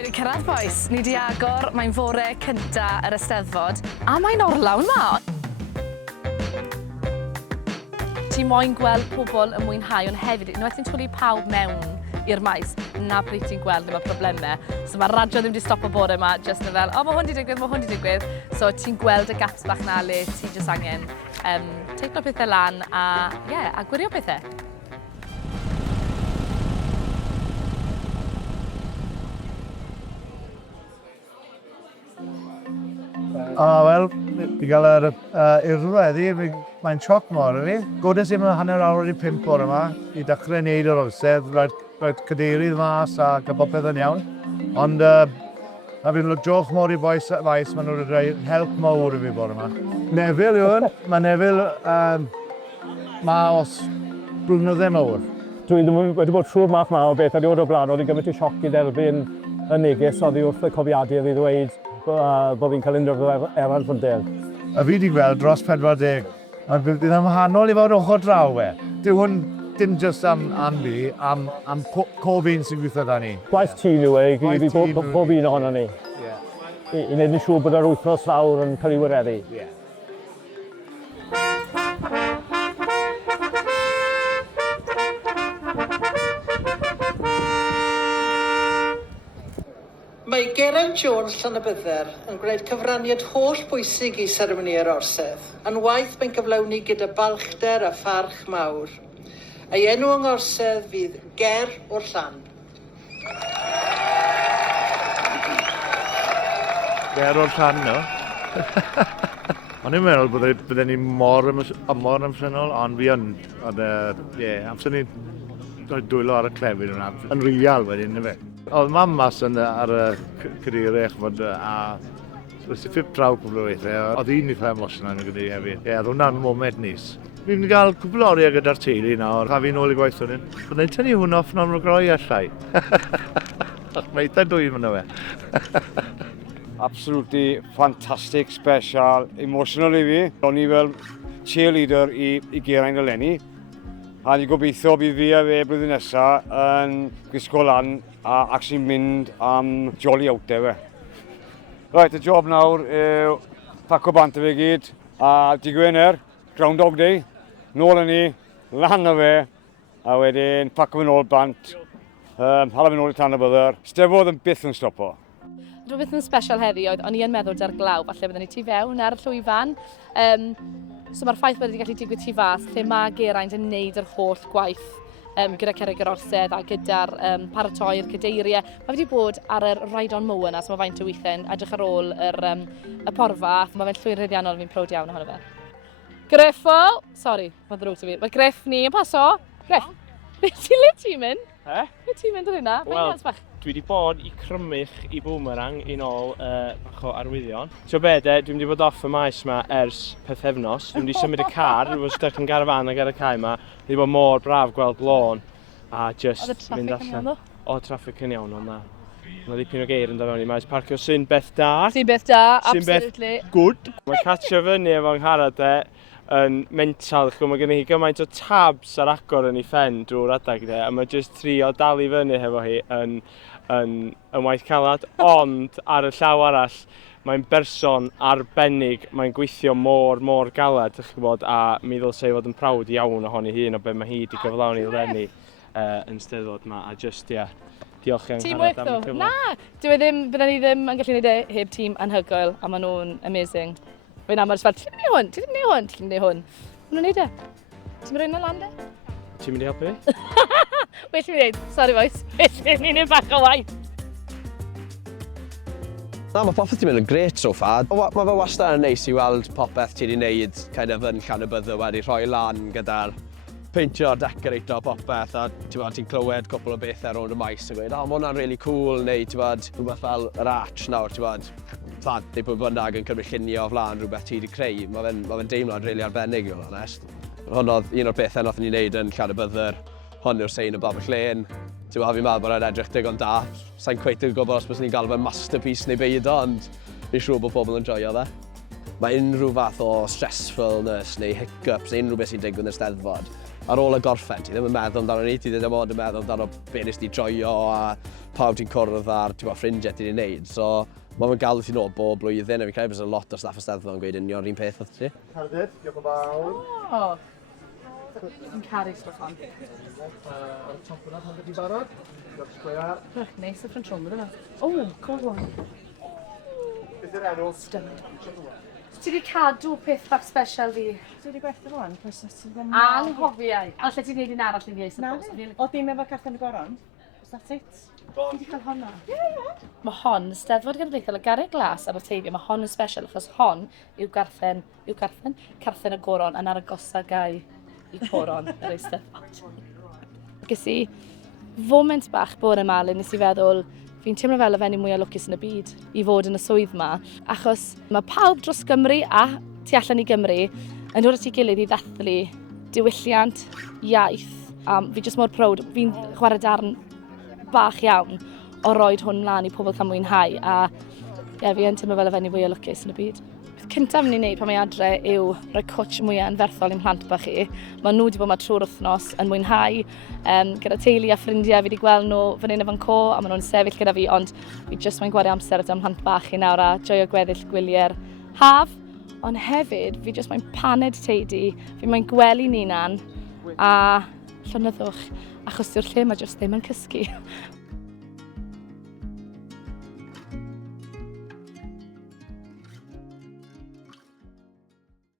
Ni wedi cyrraedd boes, ni wedi agor, mae'n fore cynta yr Eisteddfod, a mae'n orlawn ma. Ti moyn gweld pobl yn mwynhau, ond hefyd, unwaith ti'n twlu pawb mewn i'r maes, na pryd ti'n gweld ddim y problemau. So mae'r radio ddim wedi stopo bore yma, jyst yn fel, o mae hwn wedi digwydd, mae hwn wedi digwydd. So ti'n gweld y gaps bach na le ti jyst angen teithio pethau lan a gwirio pethau. Wel, i gael yr urweddi, mae'n sioc mor i fi. Godes i'm yn hanner awr wedi 5 bore yma i dechrau wneud yr orsedd, roed cadeirydd mas a gael popeth yn iawn. Ond a fi'n joch mor i boes maes, maen nhw wedi rhoi help mawr i fi bore yma. Nefyl yw hwn, mae Nefyl os blynydde mawr. Dwi ddim wedi bod trwy'r math ma o beth a dod o blaen, oedd hi'n gymaint o sioc i dderbyn y neges oddi wrth y cofiadur i ddweud bod fi'n cael unrhyw eraill ffwnder. A fi wedi gweld dros 40. Mae'n bydd yn wahanol i fod ochr draw e. Dyw hwn dim jyst am fi, am pob un sy'n gweithio da ni. Gwaith tîm yw e, i bob un ohono ni. I wneud yn siŵr bod yr wythnos fawr yn cael ei wireddu. Mae Geraint Jones Llanybydder yn gwneud cyfraniad holl bwysig i seremoni'r orsedd, yn waith mae'n cyflawni gyda balchder a pharch mawr. Ei enw yng ngorsedd fydd Ger o'r Llan. Ger o'r Llan, no? O'n i'n meddwl bydden ni mor emosiynol, ond fi yn. Amser ni'n dwylo ar y clefyd yna, yn real wedyn, ne fe. Oedd mam mas ar y cadeiriau, a roedd i ffip draw cwbl o weithiau. Oedd un eitha emosiynol yn y cadeiriau hefyd. Oedd hwnna'n moment nis. Fi'n cael cwbl o oriau gyda'r teulu nawr, a fi'n ôl i gwaith hwnny. Byddai'n tynnu hwn off na'n groi allai. Mae eitha dwy yma fe. Absolutely fantastic, special, emotional i fi. O'n i fel cheerleader i Geraint eleni. A ni gobeithio bydd fi a fe blwyddyn nesaf yn gwisgo lan a actually mynd am jolly out e fe. Right, y job nawr yw paco bant y fe gyd a digwydd Groundhog Day, nôl yn ni, lan o fe, a wedyn paco fe nôl bant, hala fe nôl i Llanybydder. Stefodd yn byth yn stopo. Rhywbeth yn special heddi oedd, o'n i yn meddwl dar glaw, falle byddwn ni tu fewn ar y llwyfan. So mae'r ffaith bod wedi gallu digwydd tu fas, lle mae Geraint yn neud yr holl gwaith gyda cerrig yr orsedd a gyda'r paratoi'r cadeiriau. Mae wedi bod ar yr ride on mow yna, so mae faint o weithau'n edrych ar ôl y porfa. Mae fe'n llwyr ryddiannol, fi'n prowd iawn ohono fe. Griffo! Sori, mae'n ddrwg to fi. Mae Griff ni yn paso. Griff, le ti'n mynd? Le ti'n mynd ar hynna? Wel, dwi wedi bod i crymych i boomerang i nôl bach o arwyddion. So be de, dwi wedi bod off y maes yma ers pethefnos. Dwi wedi symud y car, dwi wedi stych yn garafan ag ar y cae yma. Dwi wedi bod mor braf gweld lôn a just mynd allan. Oedd traffic yn iawn ond na. Mae dipyn o geir yn dod fewn i maes parcio sy'n beth da. Sy'n beth da, absolutely. Sy'n beth good. Mae catio fyny efo'n ngharad yn mental, mae gen i gymaint o tabs ar agor yn ei ffen drwy'r adag de, a mae jyst trio dal i fyny hefo hi yn waith calad, ond ar y llaw arall, mae'n berson arbennig, mae'n gweithio mor galad, a mi ddylsai fod yn prawd iawn ohoni hun o be mae hi wedi gyflawni eleni yn Steddfod yma, a just, diolch yn ngharad am y cyfle. Na, bydden ni ddim yn gallu gwneud e heb tîm anhygoel, a maen nhw'n amazing. Wy'n aml fel, ti ddim yn neud hwn. Maen nhw'n neud e. Ti'n mynd rhaid lan de? Ti'n mynd i helpu fi? Well i mi dweud, sorry boys, well ni'n neud bach o waith. Na, mae popeth wedi mynd yn gret so far. Mae fe wastad yn neis i weld popeth ti wedi wneud yn Llanybydder wedi rhoi lan gyda'r peintio, decorato popeth a ti'n clywed cwpl o bethau rownd y maes a gweud, mae hwnna'n really cool, neu rhywbeth fel yr arch nawr, plant neu pwy bynnag yn cymryd llunio o flaen rhywbeth ti wedi creu. Mae fe'n deimlad rili arbennig i fod yn onest. Hwn oedd un o'r bethau nath ni'n neud yn Llanybydder, hwn yw'r sein o Blaenllaen. Fi'n meddwl bod e'n edrych digon da. Sa'n cweit yn gwybod os bys ni'n galw fe'n masterpiece neu beidio, ond fi'n siŵr bod pobl yn joio fe. Mae unrhyw fath o stressfulness neu hiccups neu unrhyw beth sy'n digwydd yn y Steddfod. Ar ôl y gorffen, ti ddim yn meddwl amdano ni, ti ddim ond yn meddwl amdano be nes di joio a pawb ti'n cwrdd ar ffrindiau ti'n ei wneud. So mae'n galw ti'n ôl bob blwyddyn, a fi'n credu bod yna lot o staff Eisteddfod yn gweud union yr un peth wrth ti. Cardydd, diolch yn fawr. O, yn caru stwff hon. Ar y top yna, pan wedi barod. Diolch sgweiar. Rach, neis y ffrant rhwng yna. O, cold one. Beth yw'r enw? Ti wedi cadw peth bach special fi? Dwi wedi gwerthu fo'n, cos ti ddim... Anghofiau. A lle ti'n gwneud un arall i fi eisiau? Na, o dim efo carthen y goron. Is that it? Ti wedi cael honna? Mae hon, Eisteddfod y Garreg Las ar y teifi, mae hon yn special, achos hon yw carthen y goron, yn ar y gosa gau i coron yr Eisteddfod. Ges i foment bach bore yma, le nes i feddwl, fi'n teimlo fel y fenyw mwyaf lwcus yn y byd i fod yn y swydd yma, achos mae pawb dros Gymru a tu allan i Gymru yn dod at ei gilydd i ddathlu diwylliant, iaith. Fi jyst mor prowd, fi'n chwarae darn bach iawn o roed hwn mlaen i pobl cael mwynhau, a fi yn teimlo fel y fenyw mwyaf lwcus yn y byd. Peth cyntaf ni'n neud pan mae adre yw rhoi cwtch mwyaf anferthol i'n plant bach chi. Maen nhw wedi bod yma trwy'r wythnos yn mwynhau, gyda teulu a ffrindiau. Fi wedi gweld nhw fan hyn efo'n co, a maen nhw'n sefyll gyda fi, ond fi jyst mae'n gwario amser ydym plant bach i nawr a joio gweddill gwyliau'r haf. Ond hefyd, fi jyst mae'n paned teidi, fi mae'n gwely ninan a llonyddwch, achos yw'r lle mae jyst ddim yn cysgu.